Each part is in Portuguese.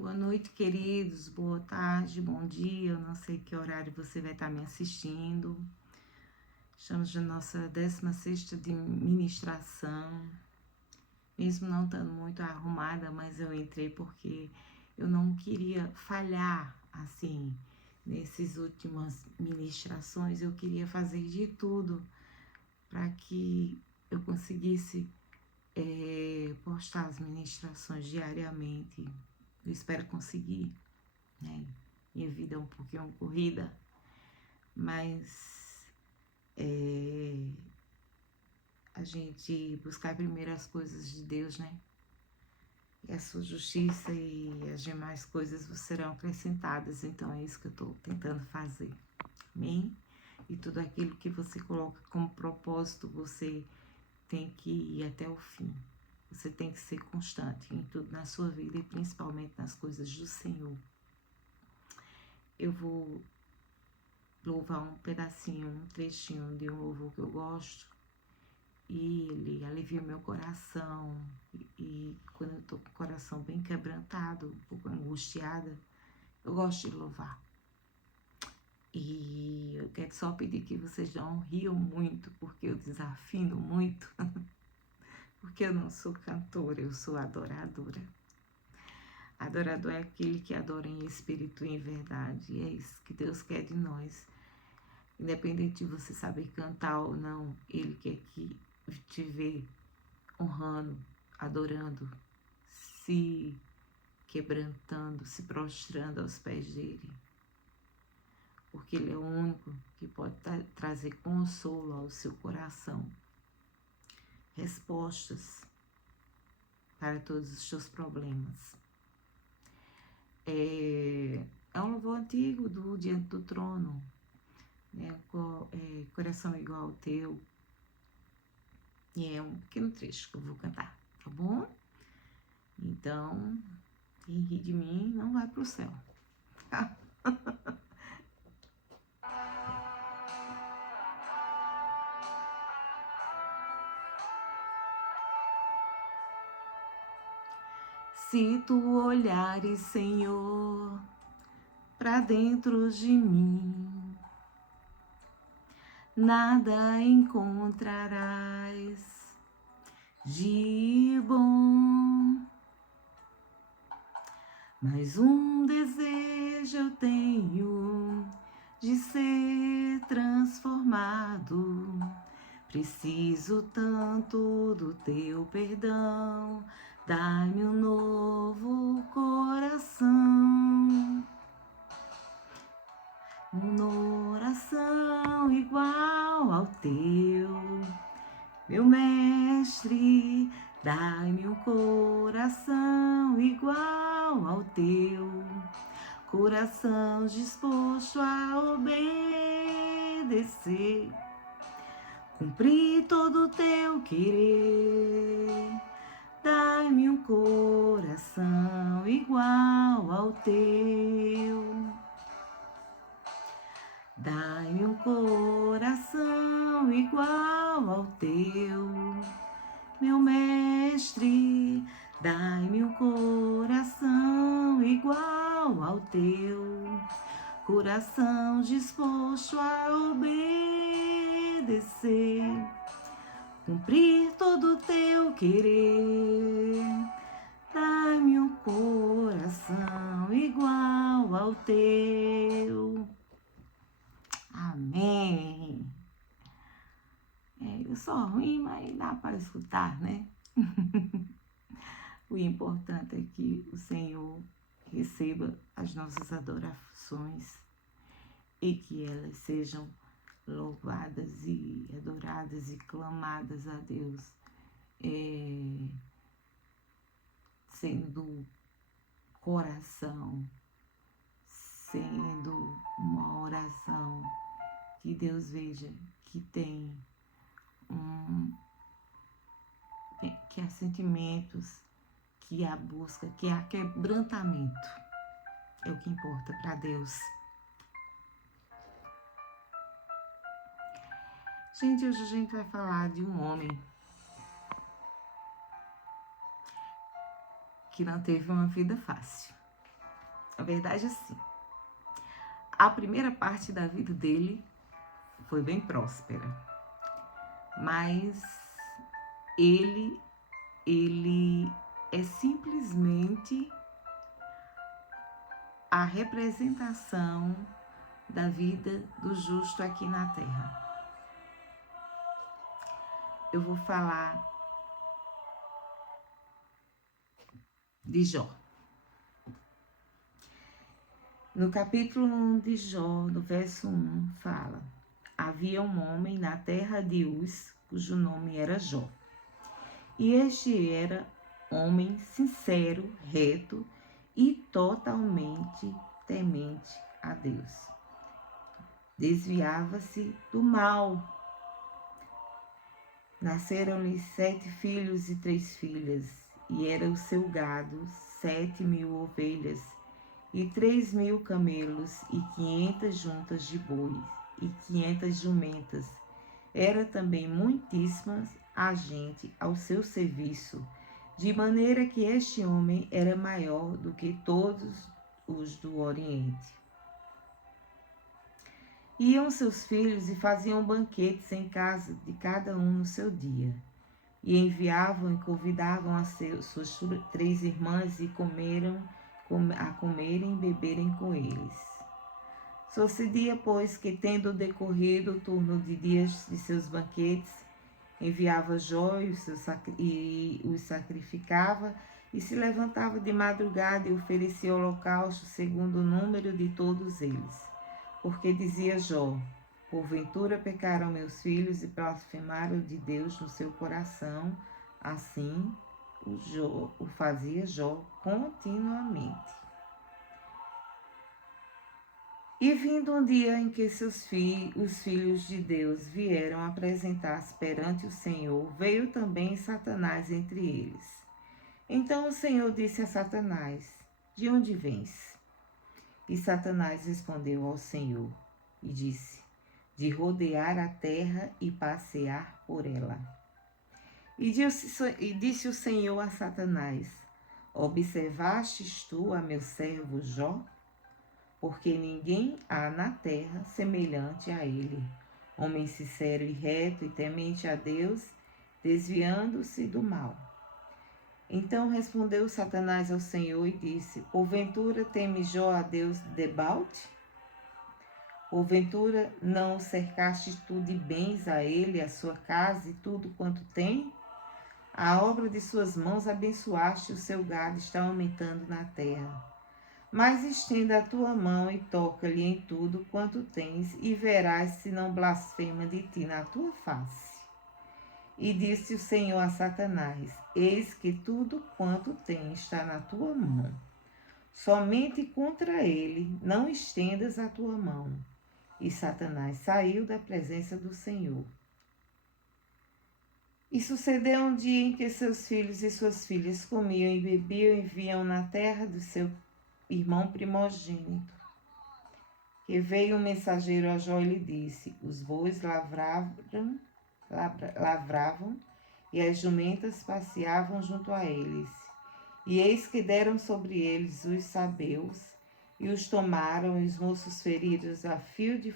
Boa noite, queridos. Boa tarde, bom dia. Eu não sei que horário você vai estar me assistindo. Estamos na nossa 16ª de ministração. Mesmo não estando muito arrumada, mas eu entrei porque eu não queria falhar, assim, nessas últimas ministrações. Eu queria fazer de tudo para que eu conseguisse postar as ministrações diariamente. Eu espero conseguir, né? Minha vida é um pouquinho corrida, mas a gente buscar primeiro as coisas de Deus, né? E a sua justiça e as demais coisas serão acrescentadas. Então é isso que eu estou tentando fazer. Amém? E tudo aquilo que você coloca como propósito, você tem que ir até o fim. Você tem que ser constante em tudo na sua vida e principalmente nas coisas do Senhor. Eu vou louvar um pedacinho, um trechinho de um louvor que eu gosto. E ele alivia o meu coração. E quando eu tô com o coração bem quebrantado, um pouco angustiada, eu gosto de louvar. E eu quero só pedir que vocês não riam muito, porque eu desafino muito. Porque eu não sou cantora, eu sou adoradora. Adorador é aquele que adora em espírito e em verdade. E é isso que Deus quer de nós. Independente de você saber cantar ou não, Ele quer que te vê honrando, adorando, se quebrantando, se prostrando aos pés dele. Porque Ele é o único que pode trazer consolo ao seu coração. Respostas para todos os seus problemas. É um louvor antigo do Diante do Trono, né? Coração igual ao teu. E é um pequeno trecho que eu vou cantar, tá bom? Então, quem ri de mim não vai pro céu. Se tu olhares, Senhor, pra dentro de mim, nada encontrarás de bom. Mas um desejo eu tenho de ser transformado. Preciso tanto do teu perdão. Dá-me um novo coração. Uma oração igual ao teu, meu mestre. Dai-me um coração igual ao teu, coração disposto a obedecer, cumprir todo o teu querer. Dai-me um coração igual ao teu. Dai-me um coração igual ao teu, meu mestre. Dai-me um coração igual ao teu, coração disposto a obedecer, cumprir todo o teu querer. Dai-me um coração igual ao teu. Amém. Eu sou ruim, mas dá para escutar, né? O importante é que o Senhor receba as nossas adorações e que elas sejam louvadas e adoradas e clamadas a Deus, sendo coração, sendo uma oração que Deus veja que tem que há sentimentos, que há busca, que há quebrantamento. É o que importa para Deus. Gente, hoje a gente vai falar de um homem que não teve uma vida fácil. Na verdade, assim, a primeira parte da vida dele foi bem próspera, mas ele é simplesmente a representação da vida do justo aqui na terra. Eu vou falar de Jó. No capítulo 1 de Jó, no verso 1, fala: havia um homem na terra de Uz, cujo nome era Jó. E este era homem sincero, reto e totalmente temente a Deus. Desviava-se do mal. Nasceram-lhe 7 filhos e 3 filhas, e era o seu gado 7.000 ovelhas, e 3.000 camelos, e 500 juntas de bois, e 500 jumentas. Era também muitíssima a gente ao seu serviço, de maneira que este homem era maior do que todos os do Oriente. Iam seus filhos e faziam banquetes em casa de cada um no seu dia, e enviavam e convidavam as suas 3 irmãs a comerem e beberem com eles. Sucedia, pois, que, tendo decorrido o turno de dias de seus banquetes, enviava Jó e os sacrificava, e se levantava de madrugada e oferecia holocausto segundo o número de todos eles. Porque dizia Jó: porventura pecaram meus filhos e blasfemaram de Deus no seu coração. Assim o fazia Jó continuamente. E vindo um dia em que os filhos de Deus vieram apresentar-se perante o Senhor, veio também Satanás entre eles. Então o Senhor disse a Satanás: de onde vens? E Satanás respondeu ao Senhor e disse: de rodear a terra e passear por ela. E disse o Senhor a Satanás: observastes tu a meu servo Jó? Porque ninguém há na terra semelhante a ele, homem sincero e reto e temente a Deus, desviando-se do mal. Então respondeu Satanás ao Senhor e disse: porventura teme Jó a Deus debalte? Porventura não o cercaste tu de bens a ele, a sua casa e tudo quanto tem? A obra de suas mãos abençoaste, o seu gado está aumentando na terra. Mas estenda a tua mão e toca-lhe em tudo quanto tens, e verás se não blasfema de ti na tua face. E disse o Senhor a Satanás: eis que tudo quanto tens está na tua mão. Somente contra ele não estendas a tua mão. E Satanás saiu da presença do Senhor. E sucedeu um dia em que seus filhos e suas filhas comiam e bebiam e viam na terra do seu irmão primogênito. Que veio um mensageiro a Jó e lhe disse: os bois lavravam e as jumentas passeavam junto a eles. E eis que deram sobre eles os sabeus e os tomaram, e os moços feridos a fio de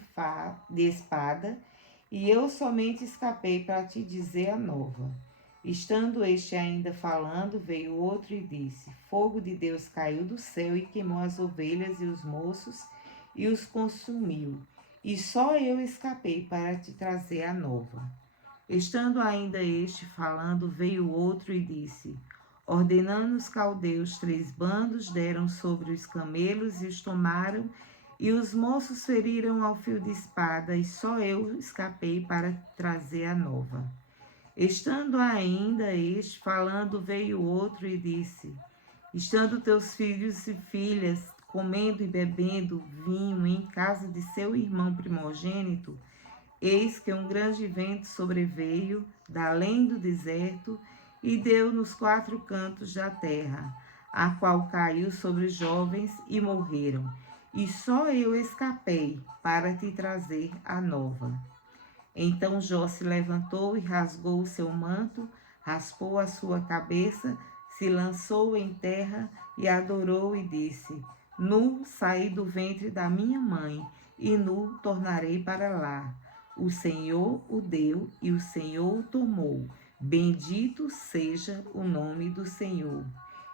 espada, e eu somente escapei para te dizer a nova. Estando este ainda falando, veio outro e disse: fogo de Deus caiu do céu e queimou as ovelhas e os moços e os consumiu. E só eu escapei para te trazer a nova. Estando ainda este falando, veio outro e disse: ordenando os caldeus 3 bandos, deram sobre os camelos e os tomaram, e os moços feriram ao fio de espada, e só eu escapei para trazer a nova. Estando ainda este falando, veio outro e disse: estando teus filhos e filhas comendo e bebendo vinho em casa de seu irmão primogênito, eis que um grande vento sobreveio da além do deserto e deu nos 4 cantos da terra, a qual caiu sobre os jovens e morreram. E só eu escapei para te trazer a nova. Então Jó se levantou e rasgou o seu manto, raspou a sua cabeça, se lançou em terra e adorou e disse: Nu saí do ventre da minha mãe, e nu tornarei para lá. O Senhor o deu e o Senhor o tomou. Bendito seja o nome do Senhor.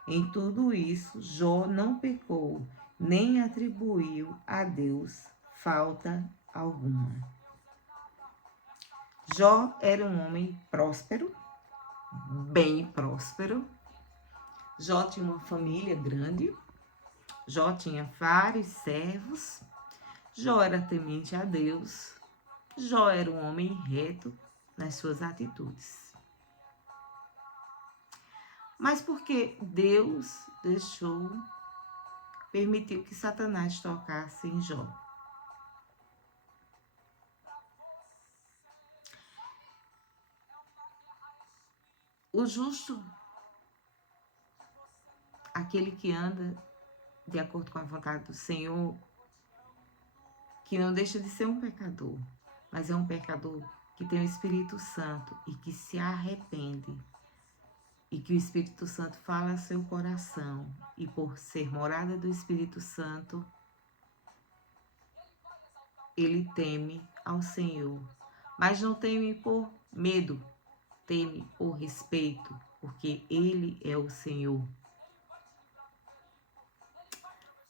Em tudo isso, Jó não pecou, nem atribuiu a Deus falta alguma. Jó era um homem próspero, bem próspero. Jó tinha uma família grande. Jó tinha vários servos. Jó era temente a Deus. Jó era um homem reto nas suas atitudes. Mas porque Deus permitiu que Satanás tocasse em Jó. O justo, aquele que anda de acordo com a vontade do Senhor, que não deixa de ser um pecador, mas é um pecador que tem o Espírito Santo e que se arrepende, e que o Espírito Santo fala ao seu coração, e por ser morada do Espírito Santo, ele teme ao Senhor, mas não teme por medo, teme por respeito, porque ele é o Senhor.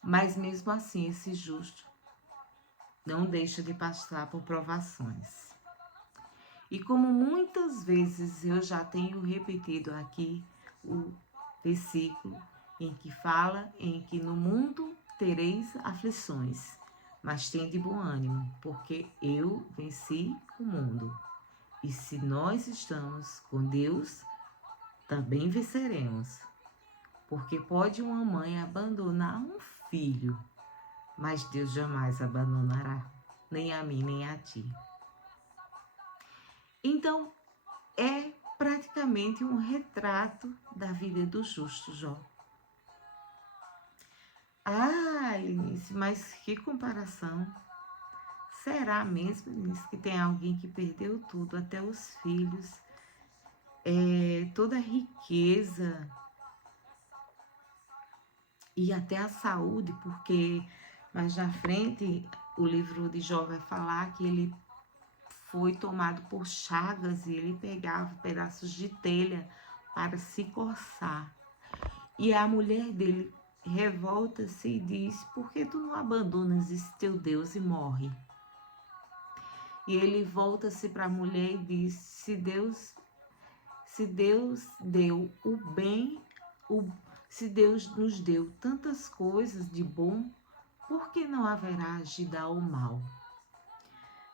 Mas mesmo assim, esse justo não deixa de passar por provações. E como muitas vezes eu já tenho repetido aqui o versículo em que fala em que no mundo tereis aflições, mas tende bom ânimo, porque eu venci o mundo. E se nós estamos com Deus, também venceremos. Porque pode uma mãe abandonar um filho, mas Deus jamais abandonará, nem a mim, nem a ti. Então, é praticamente um retrato da vida do justo Jó. Ah, Linice, mas que comparação. Será mesmo, Linice, que tem alguém que perdeu tudo, até os filhos, toda a riqueza e até a saúde, porque mais na frente o livro de Jó vai falar que ele foi tomado por chagas e ele pegava pedaços de telha para se coçar. E a mulher dele revolta-se e diz: por que tu não abandonas esse teu Deus e morre? E ele volta-se para a mulher e diz: se Deus deu o bem, se Deus nos deu tantas coisas de bom, por que não haverá de dar o mal?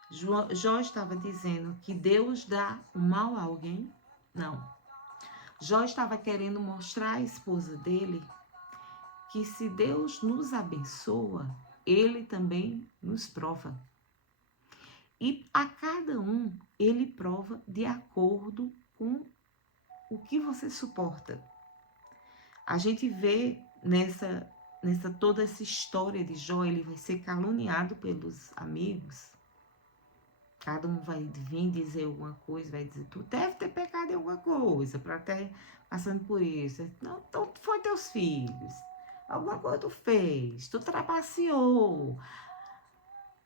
Jó estava dizendo que Deus dá o mal a alguém? Não. Jó estava querendo mostrar à esposa dele que se Deus nos abençoa, ele também nos prova. E a cada um, ele prova de acordo com o que você suporta. A gente vê nessa toda essa história de Jó, ele vai ser caluniado pelos amigos. Cada um vai vir dizer alguma coisa, vai dizer, tu deve ter pecado em alguma coisa para estar passando por isso. Não, então foi teus filhos. Alguma coisa tu fez, tu trapaceou.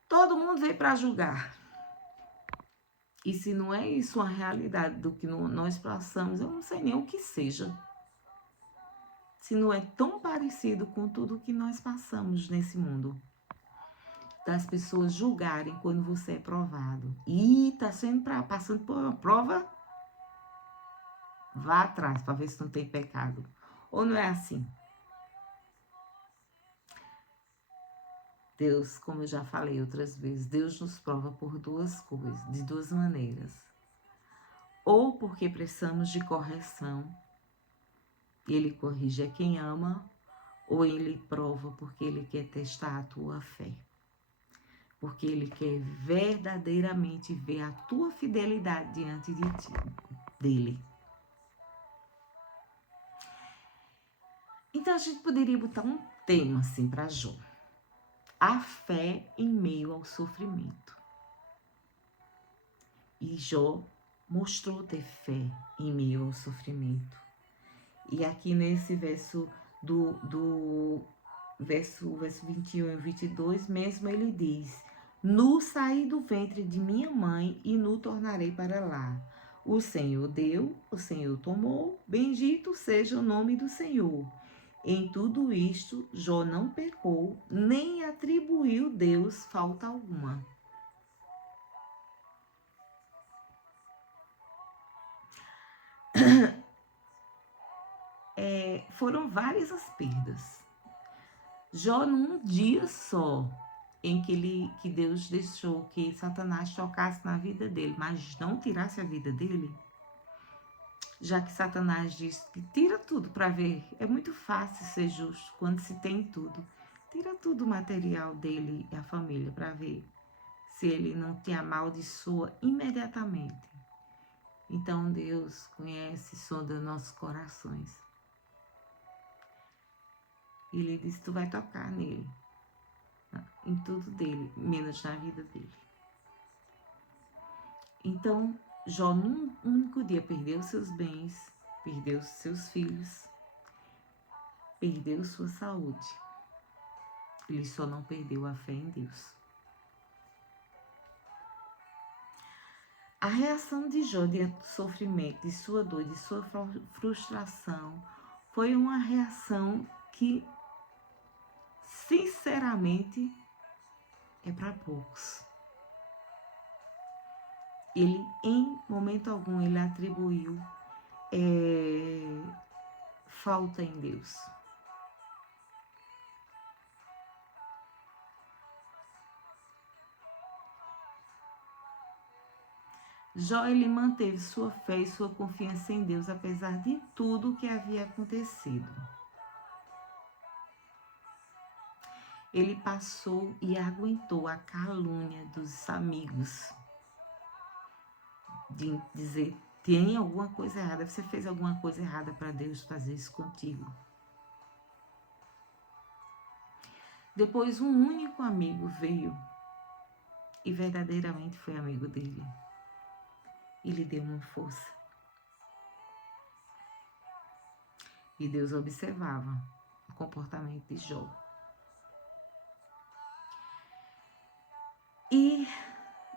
Todo mundo veio para julgar. E se não é isso uma realidade do que nós passamos, eu não sei nem o que seja. Se não é tão parecido com tudo que nós passamos nesse mundo. Das pessoas julgarem quando você é provado. E está passando por uma prova, vá atrás para ver se não tem pecado. Ou não é assim? Deus, como eu já falei outras vezes, Deus nos prova por duas coisas, de duas maneiras. Ou porque precisamos de correção, e Ele corrige a quem ama, ou Ele prova porque Ele quer testar a tua fé. Porque Ele quer verdadeiramente ver a tua fidelidade diante de ti, dele. Então a gente poderia botar um tema assim para Jó. A fé em meio ao sofrimento. E Jó mostrou ter fé em meio ao sofrimento. E aqui nesse verso do verso 21 e 22, mesmo ele diz: nu saí do ventre de minha mãe e nu tornarei para lá. O Senhor deu, o Senhor tomou, bendito seja o nome do Senhor. Em tudo isto, Jó não pecou, nem atribuiu Deus falta alguma. Foram várias as perdas. Jó, num dia só, em que Deus deixou que Satanás tocasse na vida dele, mas não tirasse a vida dele, já que Satanás disse que tira tudo para ver. É muito fácil ser justo quando se tem tudo. Tira tudo o material dele e a família para ver se ele não te amaldiçoa imediatamente. Então Deus conhece e sonda nossos corações. E ele disse: tu vai tocar nele, em tudo dele, menos na vida dele. Então Jó, num único dia, perdeu seus bens, perdeu seus filhos, perdeu sua saúde. Ele só não perdeu a fé em Deus. A reação de Jó diante do sofrimento, de sua dor, de sua frustração, foi uma reação que, sinceramente, é para poucos. Ele, em momento algum, ele atribuiu falta em Deus. Jó, ele manteve sua fé e sua confiança em Deus, apesar de tudo o que havia acontecido. Ele passou e aguentou a calúnia dos amigos, de dizer: tem alguma coisa errada, você fez alguma coisa errada para Deus fazer isso contigo. Depois um único amigo veio e verdadeiramente foi amigo dele e lhe deu uma força. E Deus observava o comportamento de Jó. E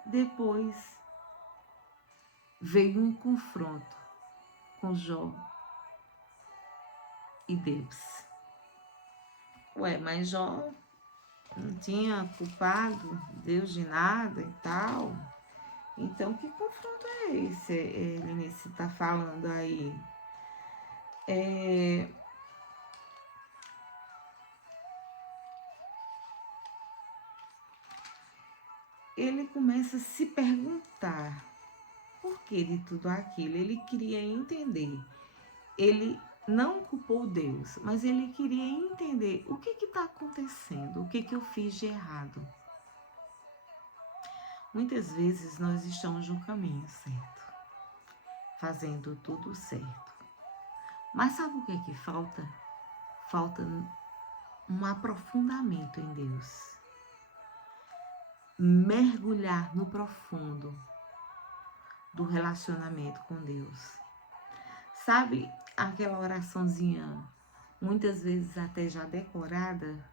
depois veio um confronto com Jó e Deus. Ué, mas Jó não tinha culpado Deus de nada e tal. Então, que confronto é esse? Lenice está falando aí. Ele começa a se perguntar por que de tudo aquilo. Ele queria entender. Ele não culpou Deus, mas ele queria entender o que está acontecendo, o que eu fiz de errado. Muitas vezes nós estamos no caminho certo, fazendo tudo certo. Mas sabe o que falta? Falta um aprofundamento em Deus. Mergulhar no profundo do relacionamento com Deus. Sabe aquela oraçãozinha, muitas vezes até já decorada,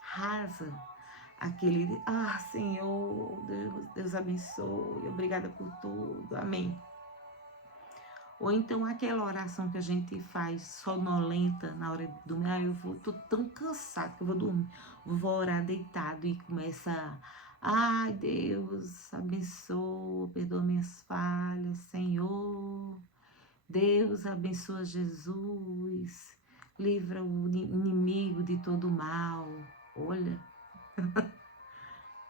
rasa, aquele, Senhor, Deus abençoe, obrigada por tudo, amém. Ou então aquela oração que a gente faz sonolenta na hora de dormir, tô tão cansado que eu vou dormir, vou orar deitado e começa, Deus abençoa, perdoa minhas falhas, Senhor, Deus abençoa Jesus, livra o inimigo de todo mal. Olha,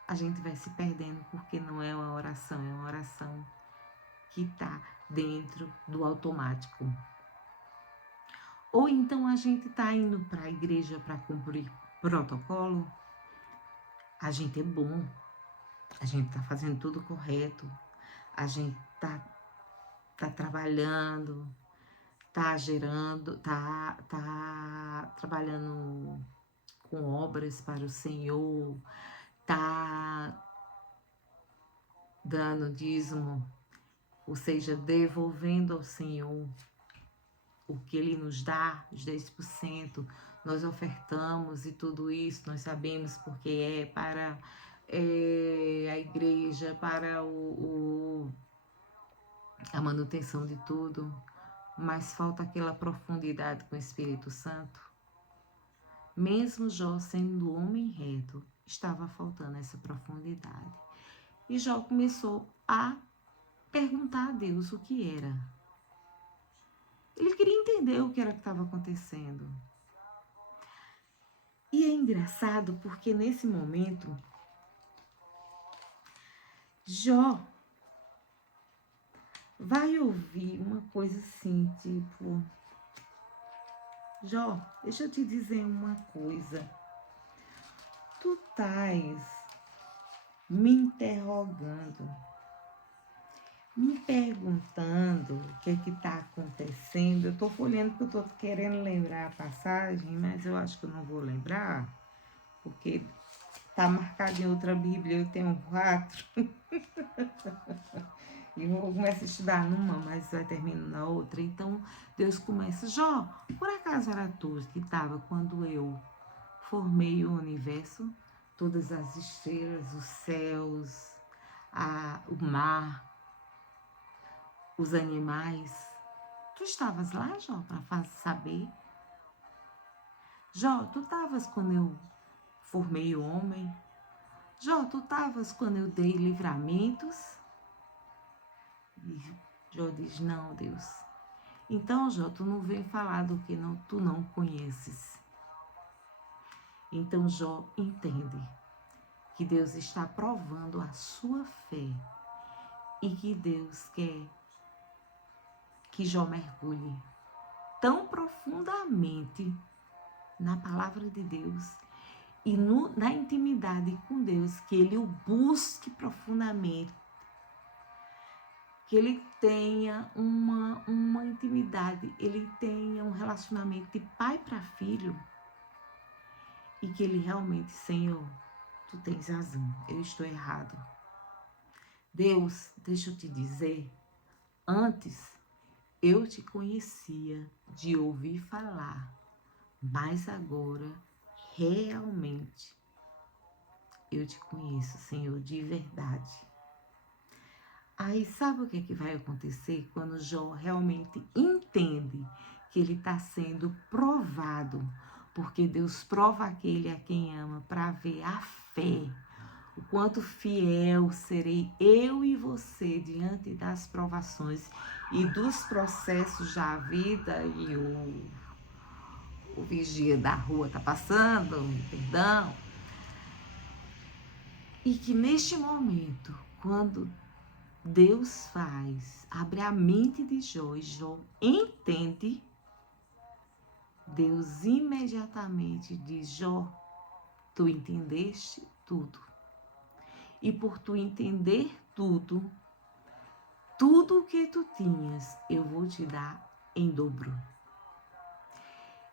a gente vai se perdendo porque não é uma oração, é uma oração que está dentro do automático. Ou então a gente está indo para a igreja para cumprir protocolo, a gente é bom, a gente está fazendo tudo correto, a gente tá trabalhando, tá gerando, tá trabalhando com obras para o Senhor, tá dando dízimo, ou seja, devolvendo ao Senhor o que Ele nos dá, os 10%, nós ofertamos e tudo isso, nós sabemos porque é para a igreja, para a manutenção de tudo, mas falta aquela profundidade com o Espírito Santo. Mesmo Jó sendo homem reto, estava faltando essa profundidade. E Jó começou a perguntar a Deus o que era. Ele queria entender o que era que estava acontecendo. E é engraçado porque nesse momento, Jó vai ouvir uma coisa assim, tipo... Jó, deixa eu te dizer uma coisa. Tu estás me interrogando, me perguntando o que está acontecendo. Eu estou folheando porque eu estou querendo lembrar a passagem, mas eu acho que eu não vou lembrar, porque está marcado em outra Bíblia, eu tenho 4. E eu começo a estudar numa, mas vai terminando na outra. Então, Deus começa, Jó, por acaso era tu que estava quando eu formei o universo? Todas as estrelas, os céus, o mar, os animais. Tu estavas lá, Jó, para saber? Jó, tu estavas quando eu formei o homem? Jó, tu estavas quando eu dei livramentos? E Jó diz, não, Deus. Então, Jó, tu não vem falar do que tu não conheces. Então, Jó entende que Deus está provando a sua fé e que Deus quer que Jó mergulhe tão profundamente na palavra de Deus e na intimidade com Deus, que ele o busque profundamente, que ele tenha uma intimidade, ele tenha um relacionamento de pai para filho e que ele realmente, Senhor, tu tens razão, eu estou errado. Deus, deixa eu te dizer, antes eu te conhecia de ouvir falar, mas agora realmente eu te conheço, Senhor, de verdade. Aí sabe o que vai acontecer quando Jó realmente entende que ele está sendo provado, porque Deus prova aquele a quem ama para ver a fé, o quanto fiel serei eu e você diante das provações e dos processos da vida. E o vigia da rua está passando, perdão. E que neste momento, quando Deus abre a mente de Jó e Jó entende, Deus imediatamente diz, Jó, tu entendeste tudo. E por tu entender tudo, tudo o que tu tinhas, eu vou te dar em dobro.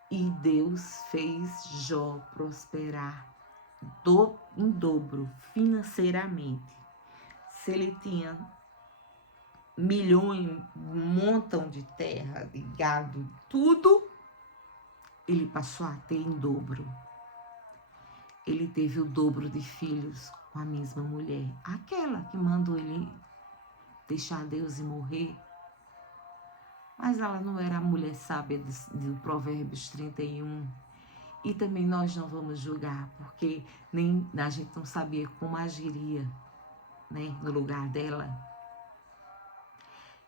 E Deus fez Jó prosperar em dobro financeiramente. Se ele tinha milhões, um montão de terra, de gado, tudo, ele passou a ter em dobro. Ele teve o dobro de filhos com a mesma mulher, aquela que mandou ele deixar Deus e morrer. Mas ela não era a mulher sábia do Provérbios 31. E também nós não vamos julgar, porque nem a gente não sabia como agiria, né, no lugar dela.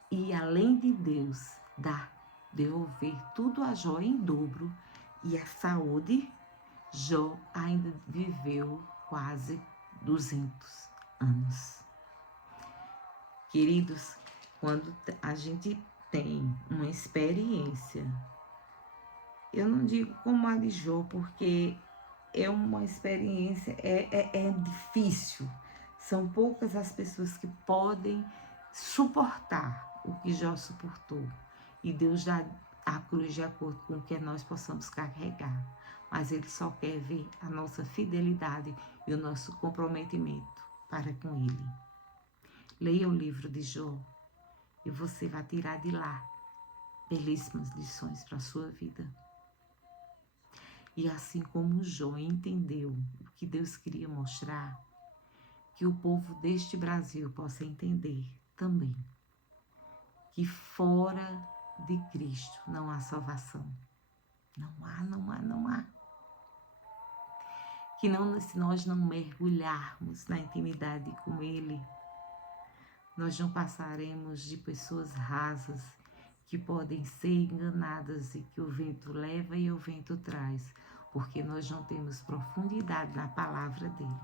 E além de Deus devolver tudo a Jó em dobro e a saúde, Jó ainda viveu quase 200 anos. Queridos, quando a gente tem uma experiência, eu não digo como a de Jó, porque é uma experiência, é difícil. São poucas as pessoas que podem suportar o que Jó suportou. E Deus dá a cruz de acordo com o que nós possamos carregar. Mas Ele só quer ver a nossa fidelidade e o nosso comprometimento para com Ele. Leia o livro de Jó e você vai tirar de lá belíssimas lições para a sua vida. E assim como Jó entendeu o que Deus queria mostrar, que o povo deste Brasil possa entender também que fora de Cristo não há salvação. Não há, não há, não há. Que não, se nós não mergulharmos na intimidade com Ele, nós não passaremos de pessoas rasas que podem ser enganadas e que o vento leva e o vento traz, porque nós não temos profundidade na palavra dele.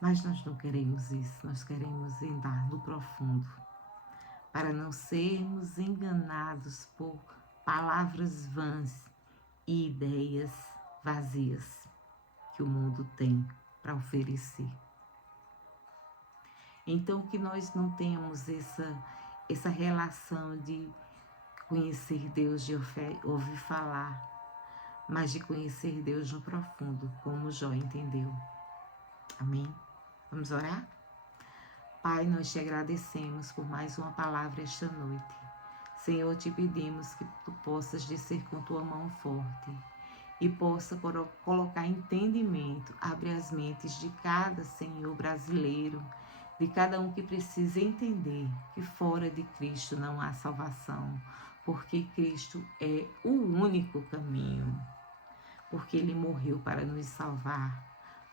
Mas nós não queremos isso, nós queremos andar no profundo, para não sermos enganados por palavras vãs e ideias vazias que o mundo tem para oferecer. Então, que nós não tenhamos essa relação de conhecer Deus, de ouvir falar, mas de conhecer Deus no profundo, como Jó entendeu. Amém? Vamos orar? Pai, nós te agradecemos por mais uma palavra esta noite. Senhor, te pedimos que tu possas descer com tua mão forte e possa colocar entendimento, abre as mentes de cada Senhor brasileiro, de cada um que precisa entender que fora de Cristo não há salvação, porque Cristo é o único caminho, porque Ele morreu para nos salvar,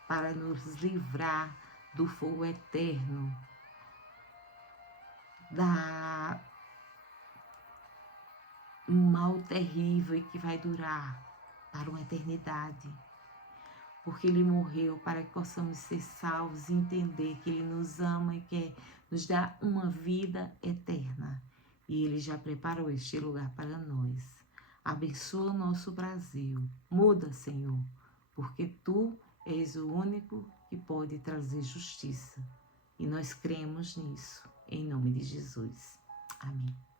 para nos livrar do fogo eterno, da mal terrível e que vai durar para uma eternidade. Porque Ele morreu para que possamos ser salvos e entender que Ele nos ama e quer nos dar uma vida eterna. E Ele já preparou este lugar para nós. Abençoa o nosso Brasil. Muda, Senhor, porque Tu és o único que pode trazer justiça. E nós cremos nisso, em nome de Jesus. Amém.